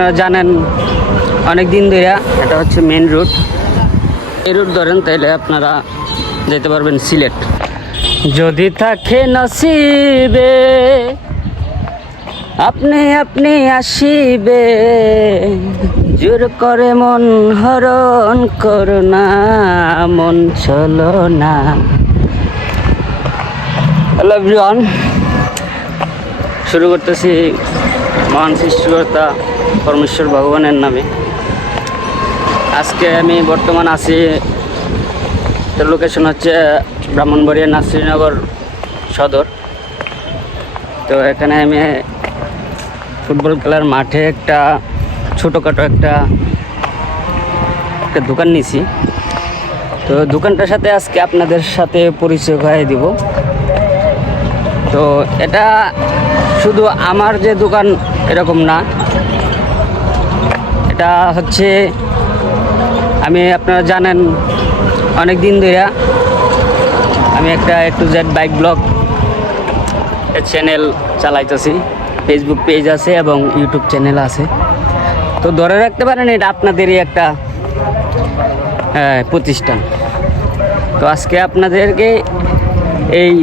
আপনারা জানেন অনেক দিন ধরে এটা হচ্ছে মেন রুট। এই রুট ধরেন তাইলে আপনারা যেতে পারবেন সিলেট। যদি থাকে নসিবে আপনি আপনি আসিবে, জোর করে মন হরণ করো না, মন চলো না। হ্যালো এভরিওয়ান, শুরু করতেছি মহান সৃষ্টিকর্তা পরমেশ্বর ভগবানের নামে। আজকে আমি বর্তমান আছি, তো লোকেশন হচ্ছে ব্রাহ্মণবাড়িয়া নাসিরনগর সদর। তো এখানে আমি ফুটবল খেলার মাঠে একটা ছোটোখাটো একটা দোকান নিছি। তো দোকানটার সাথে আজকে আপনাদের সাথে পরিচয় হয়ে দিব। তো এটা শুধু আমার যে দোকান এরকম না, এটা হচ্ছে আপনারা জানেন অনেক দিন ধরে আমি একটা A to Z bike blog channel চালাইতেছি। ফেসবুক পেজ আছে এবং ইউটিউব চ্যানেল আছে। তো ধরে রাখতে পারেন এটা আপনাদেরই একটা প্রতিষ্ঠান। তো আজকে আপনাদেরকে এই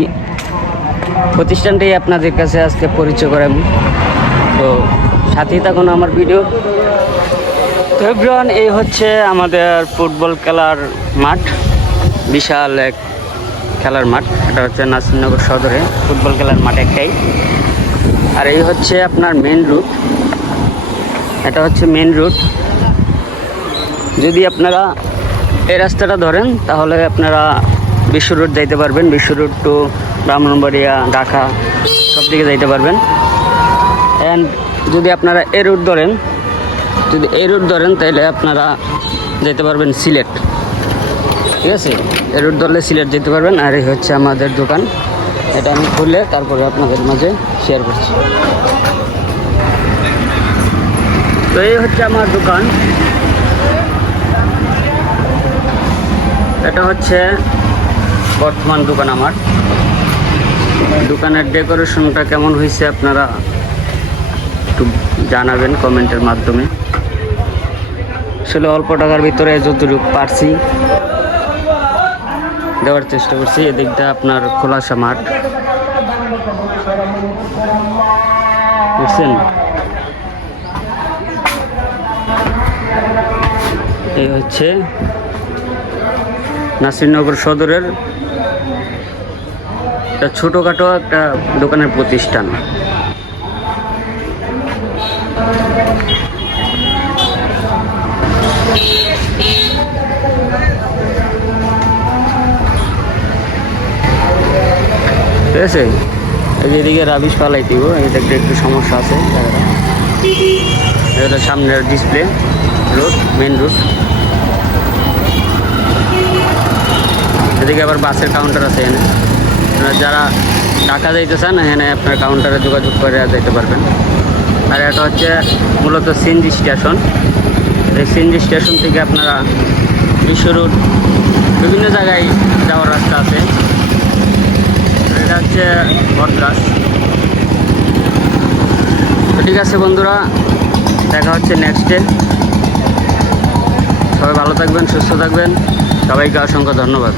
প্রতিষ্ঠানটাই আপনাদের কাছে আজকে পরিচয় করাব। তো সাথেই থাকুন আমার ভিডিও। তো এভরিওয়ান, এই হচ্ছে আমাদের ফুটবল খেলার মাঠ, বিশাল এক খেলার মাঠ। এটা হচ্ছে নাসিরনগর সদরে ফুটবল খেলার মাঠ একটাই। আর এই হচ্ছে আপনার মেন রুট। এটা হচ্ছে মেন রুট। যদি আপনারা এই রাস্তাটা ধরেন তাহলে আপনারা বিশ্ব রোড যাইতে পারবেন। বিশ্ব রোড টু ব্রাহ্মণবাড়িয়া, ঢাকা সব দিকে যাইতে পারবেন। অ্যান্ড যদি আপনারা এই রুট ধরেন তাহলে আপনারা যেতে পারবেন সিলেট। ঠিক আছে, এই রুট ধরলে সিলেট যেতে পারবেন। আর এই হচ্ছে আমাদের দোকান। এটা আমি খুলে তারপরে আপনাদের মাঝে শেয়ার করছি। তো এই হচ্ছে আমার দোকান। এটা হচ্ছে বর্তমান দোকান আমার। দোকানের ডেকোরেশনটা কেমন হয়েছে আপনারা একটু জানাবেন কমেন্টের মাধ্যমে। আসলে অল্প টাকার ভিতরে যতটুকু পারছি দেওয়ার চেষ্টা করছি। এদিকটা আপনার খোলাসা মাঠ, বুঝছেন। এই হচ্ছে নাসিরনগর সদরের একটা ছোটোখাটো একটা দোকানের প্রতিষ্ঠান। ঠিক আছে, এই যেদিকে রাবিশ পালাই দিব, এটা একটু সমস্যা আছে। এটা সামনের ডিসপ্লে রোড, মেন রোড। এদিকে আবার বাসের কাউন্টার আছে। এখানে আপনারা যারা ঢাকা যাইতে চান এখানে আপনার কাউন্টারে যোগাযোগ করে যেতে পারবেন। আর এটা হচ্ছে মূলত সিএনজি স্টেশন। এই সিএনজি স্টেশন থেকে আপনারা বিশ্ব রোড বিভিন্ন জায়গায় যাওয়ার রাস্তা আছে। এটা হচ্ছে বটগাছ। তো ঠিক আছে বন্ধুরা, দেখা হচ্ছে নেক্সটে। সবাই ভালো থাকবেন, সুস্থ থাকবেন। সবাইকে অসংখ্য ধন্যবাদ।